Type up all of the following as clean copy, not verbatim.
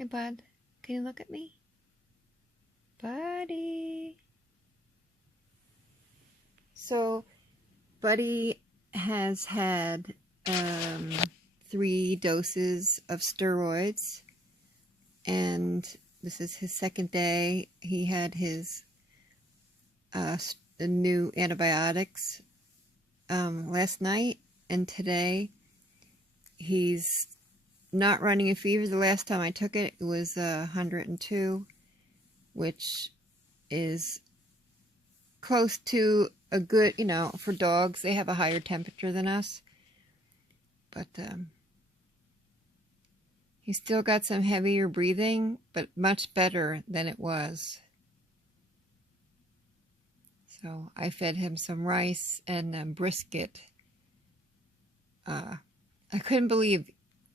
Hey, bud. Can you look at me? Buddy. So, Buddy has had 3 doses of steroids, and this is his second day. He had his new antibiotics last night, and today he's not running a fever. The last time I took it, it was 102, which is close to a good, for dogs, they have a higher temperature than us. But he's still got some heavier breathing, but much better than it was. So I fed him some rice and brisket. I couldn't believe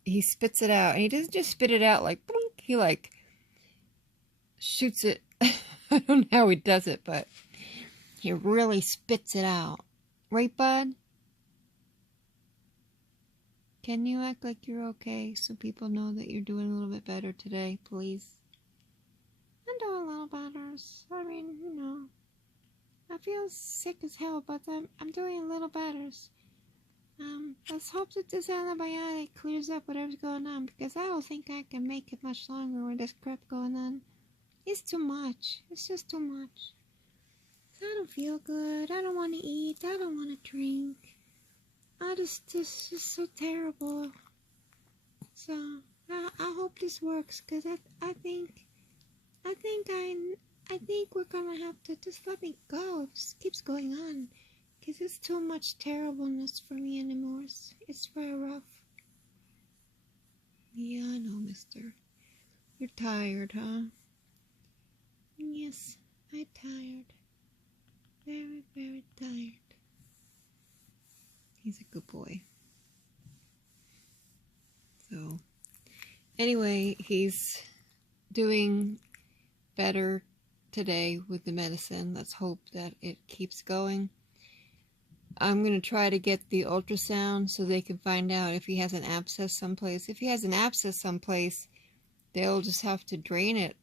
he spits it out. And he doesn't just spit it out like, blink. He like shoots it. I don't know how he does it, but he really spits it out. Right, bud? Can you act like you're okay so people know that you're doing a little bit better today, please? I'm doing a little better. I mean, I feel sick as hell, but I'm doing a little better. Let's hope that this antibiotic clears up whatever's going on, because I don't think I can make it much longer with this crap going on. It's too much. It's just too much. I don't feel good. I don't want to eat. I don't want to drink. This is just so terrible. So I hope this works, because I think we're gonna have to just let me go if this keeps going on, because it's too much terribleness for me anymore. It's very rough. Yeah, I know, mister. You're tired, huh? Yes, I'm tired. Very, very tired. He's a good boy. So, anyway, he's doing better today with the medicine. Let's hope that it keeps going. I'm going to try to get the ultrasound so they can find out if he has an abscess someplace. If he has an abscess someplace, they'll just have to drain it,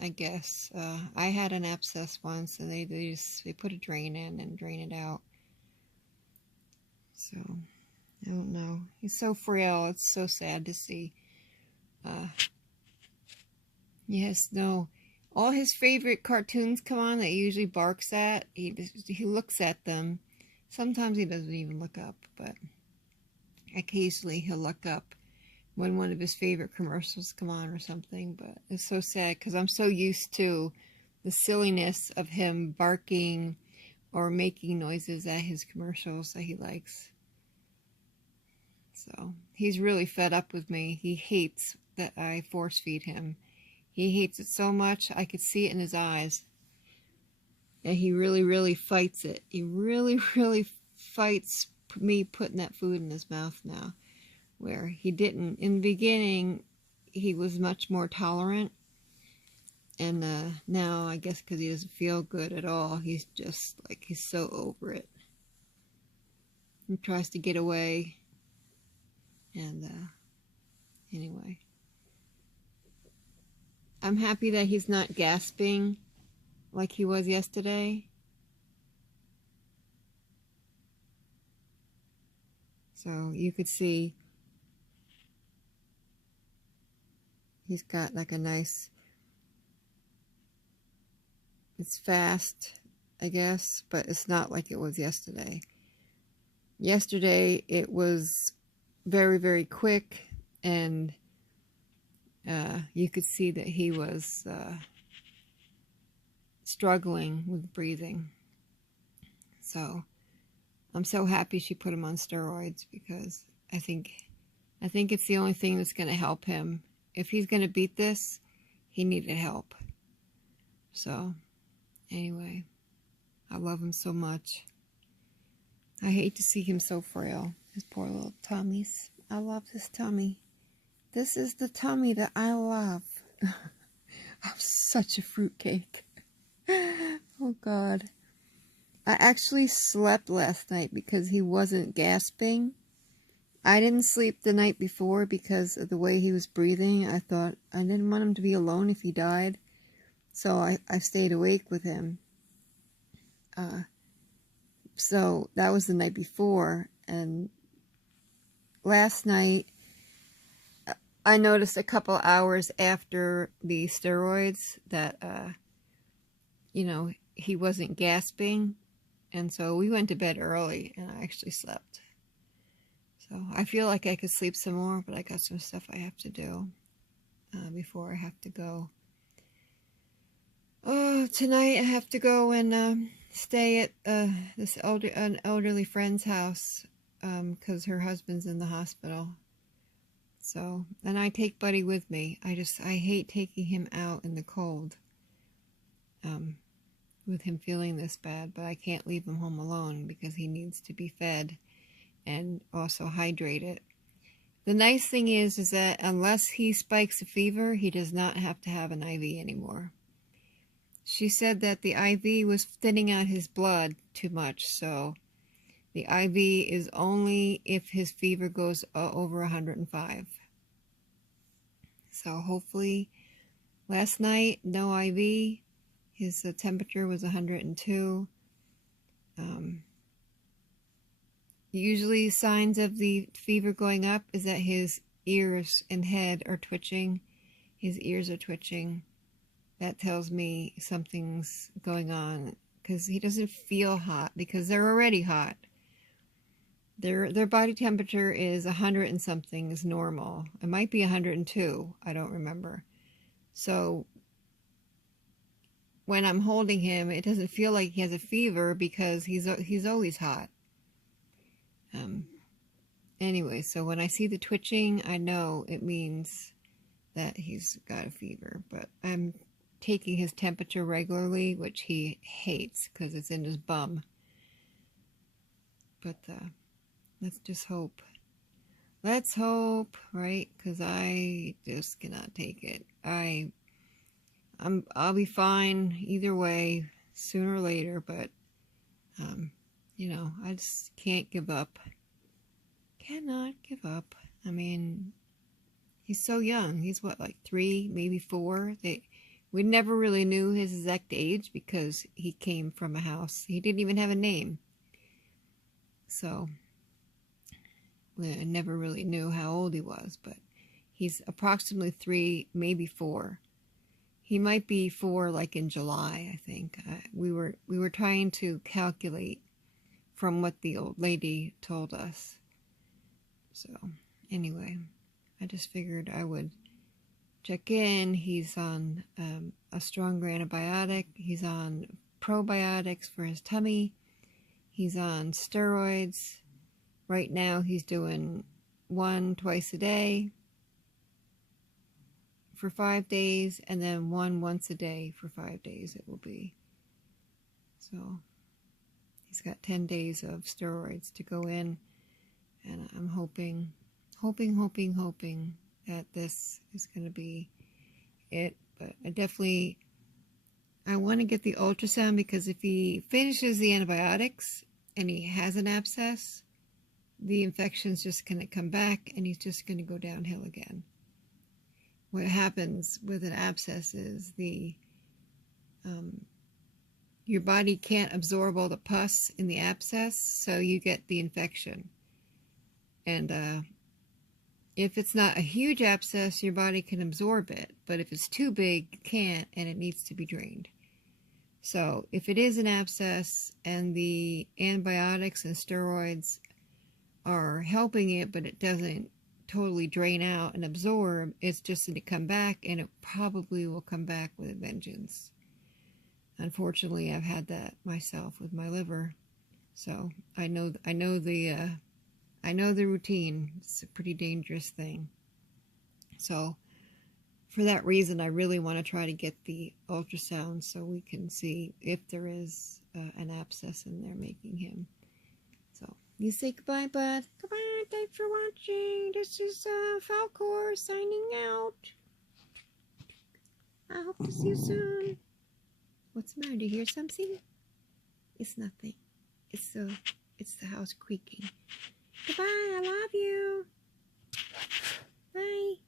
I guess. I had an abscess once, and they put a drain in and drain it out. So, I don't know. He's so frail. It's so sad to see. Yes, no. All his favorite cartoons come on that he usually barks at. He looks at them. Sometimes he doesn't even look up, but occasionally he'll look up when one of his favorite commercials come on or something. But it's so sad because I'm so used to the silliness of him barking or making noises at his commercials that he likes. So he's really fed up with me. He hates that I force feed him. He hates it so much, I could see it in his eyes. And he really, really fights it. He really, really fights me putting that food in his mouth now. Where he didn't, in the beginning, he was much more tolerant. And now, I guess because he doesn't feel good at all, he's just like, he's so over it. He tries to get away. And anyway. I'm happy that he's not gasping like he was yesterday. So you could see he's got like a nice, it's fast, I guess, but it's not like it was yesterday. Yesterday it was very, very quick, and you could see that he was struggling with breathing. So I'm so happy she put him on steroids, because I think it's the only thing that's going to help him. If he's going to beat this, he needed help. So anyway, I love him so much. I hate to see him so frail. His poor little tummies. I love this tummy. This is the tummy that I love. I'm such a fruitcake. Oh, God. I actually slept last night because he wasn't gasping. I didn't sleep the night before because of the way he was breathing. I thought I didn't want him to be alone if he died. So I stayed awake with him. So that was the night before. And last night, I noticed a couple hours after the steroids that, you know, he wasn't gasping. And so we went to bed early and I actually slept. So I feel like I could sleep some more, but I got some stuff I have to do before I have to go. Oh, tonight I have to go and stay at this an elderly friend's house because her husband's in the hospital. So, and I take Buddy with me. I hate taking him out in the cold with him feeling this bad, but I can't leave him home alone because he needs to be fed and also hydrated. The nice thing is that unless he spikes a fever, he does not have to have an IV anymore. She said that the IV was thinning out his blood too much, so the IV is only if his fever goes over 105. So hopefully, last night, no IV. His temperature was 102. Usually signs of the fever going up is that his ears and head are twitching. His ears are twitching. That tells me something's going on because he doesn't feel hot because they're already hot. Their body temperature is 100 and something is normal. It might be 102. I don't remember. So when I'm holding him, it doesn't feel like he has a fever because he's always hot. Anyway, so when I see the twitching, I know it means that he's got a fever. But I'm taking his temperature regularly, which he hates because it's in his bum. But let's just hope. Let's hope, right? Because I just cannot take it. I'll be fine either way, sooner or later. But you know, I just can't give up. Cannot give up. I mean, he's so young. He's what, like 3, maybe 4? We never really knew his exact age because he came from a house. He didn't even have a name. So we never really knew how old he was, but he's approximately 3, maybe 4. He might be 4 like in July, I think. We were trying to calculate from what the old lady told us. So anyway, I just figured I would check in. He's on a stronger antibiotic. He's on probiotics for his tummy. He's on steroids. Right now he's doing 1 twice a day for 5 days, and then 1 once a day for 5 days it will be. So he's got 10 days of steroids to go in, and I'm hoping that this is going to be it. But I want to get the ultrasound because if he finishes the antibiotics and he has an abscess, the infection's just going to come back and he's just going to go downhill again. What happens with an abscess is your body can't absorb all the pus in the abscess, so you get the infection. And if it's not a huge abscess, your body can absorb it. But if it's too big, it can't, and it needs to be drained. So if it is an abscess and the antibiotics and steroids are helping it, but it doesn't totally drain out and absorb, it's just going to come back, and it probably will come back with a vengeance. Unfortunately, I've had that myself with my liver, so I know the routine. It's a pretty dangerous thing. So for that reason, I really want to try to get the ultrasound so we can see if there is an abscess in there making him. So you say goodbye, bud. Goodbye. Thanks for watching. This is Falcor signing out. I hope to see you soon. What's the matter? Do you hear something? It's nothing. It's the house creaking. Goodbye. I love you. Bye.